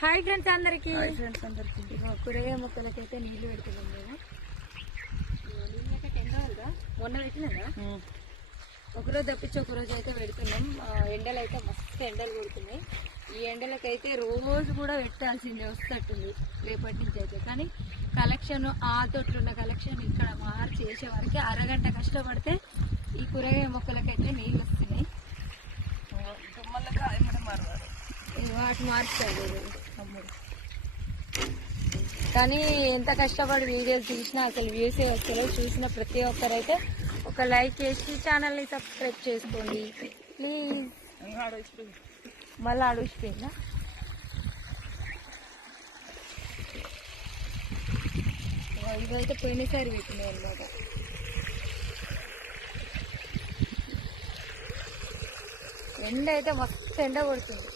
Hi friends అందరికి కూరగాయ మొక్కలకైతే నీళ్లు పెడుతున్నాం మేము. నీళ్ళకైతే 10 రోజులుగా మొన్న పెట్టినా ఒకరోజు తప్పించి ఒకరోజు అయితే పెడుతున్నాం. ఎండలు అయితే మస్తు ఎండలు కొడుతున్నాయి. ఈ ఎండలకైతే రోజు కూడా పెట్టాల్సిందే వస్తట్టుంది రేపటి నుంచి అయితే. కానీ కలెక్షన్ ఆ తోటలున్న కలెక్షన్ ఇక్కడ మార్చి చేసే వరకు అరగంట కష్టపడితే ఈ కూరగాయ మొక్కలకైతే నీళ్ళు వస్తున్నాయి. వాటి మార్చాడు తమ్ముడు. కానీ ఎంత కష్టపడి వీడియోలు తీసినా అసలు వ్యూసే వస్తలేవు. చూసిన ప్రతి ఒక్కరైతే ఒక లైక్ చేసి ఛానల్ని సబ్స్క్రైబ్ చేసుకోండి ప్లీజ్. మళ్ళీ అడుగుపోయిందా? ఇదైతే పోయినసారి పెట్టినాయి అన్నమాట. ఎండ అయితే మస్తు ఎండ కొడుతుంది.